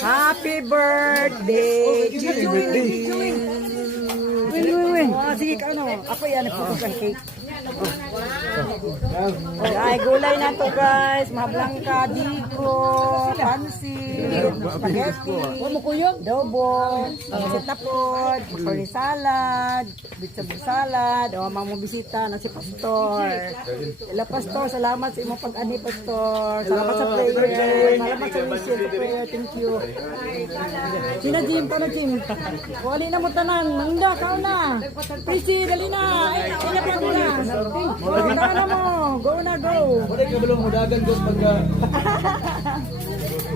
Happy birthday to you. Oh, sige ka ano. Ako yan, nagputos ang cake. Ay, gulay na to guys. Mahablangka, diko, pansit, spaghetti, adobo, sitapod, macaroni salad, vegetable salad, o mga bisita na si Pastor. Hello Pastor, salamat sa imong pag-ani Pastor. Salamat sa prayer. Salamat sa mission sa prayer. Thank you. Sina Jim, paano Jim? Wali na mo tanan. Mangda, kao na. Prissy, dali na. Ay, pa mo na. Go na mo. Go na, go. Wala ka belum mudagan ko pagka.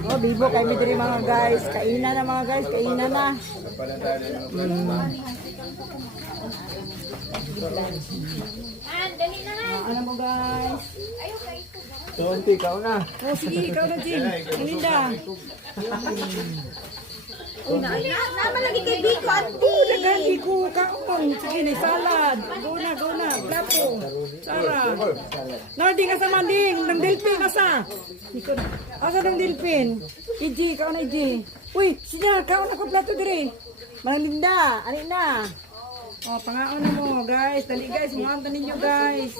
Oh, bibo kay mi diri mga guys. Kainan na mga guys, kainan na. Dali na nga. Ano mo guys? Tunti ka na. Oh, sige, ikaw na Jim. Kaninda. Nama lagi kay Biko, Oh, dagan ko kaon. Sige na salad. Go na. Plato. Sara. Narding asa manding, nang delpin asa. Asa nang delpin? Iji, kaon na Iji. Uy, siya kaon ako plato dire. Malinda, ani na. Oh, pangaon na mo, guys. Dali guys, muanta ninyo guys.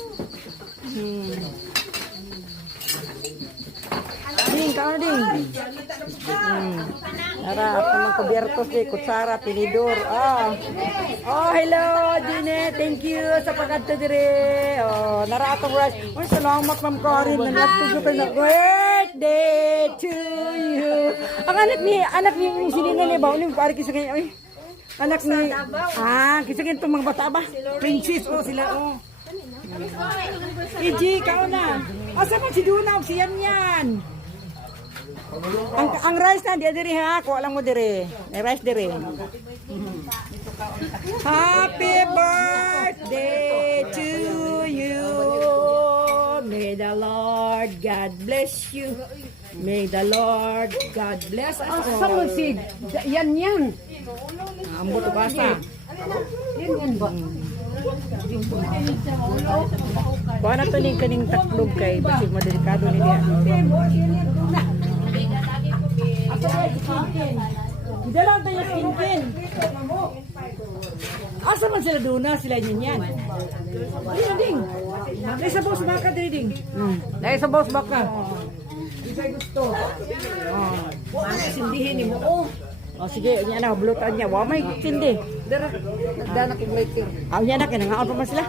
Ding, kaon na ding. Nara, mga kubiertos ni kutsara, tinidor. Oh, hello, Dine. Thank you sa pagkadto dire. Oh, nara atong rice. Oh, salamat Ma'am Karin. Nangyat ko na birthday to you. Ang anak ni yung siningan ni Bauling, pari kisa kayo. Ay, anak ni, kisa itong mga bata ba? Princess, sila, Iji, kao na. Asa man si Dunaw, siyan yan. Ang rice na, diri ha. Kuha lang mo diri. May rice diri. Happy birthday to you. May the Lord God bless you. May the Lord God bless us all. Saan si yan? Ambot o basa. Yan ba? Kuha na to ni kaning taklog kay basig madelikado ni niya. Hindi lang tayo skinkin. Asa man sila doon na? Sila yan. Ding. Dahil sa boss baka, ding. Dahil sa boss baka. Isa'y gusto. Sindihin mo. Oh, sige, yan na, bulutan niya. Wow, may sindi. Nagdanak yung lighter. Yan na, kinangaon pa man sila.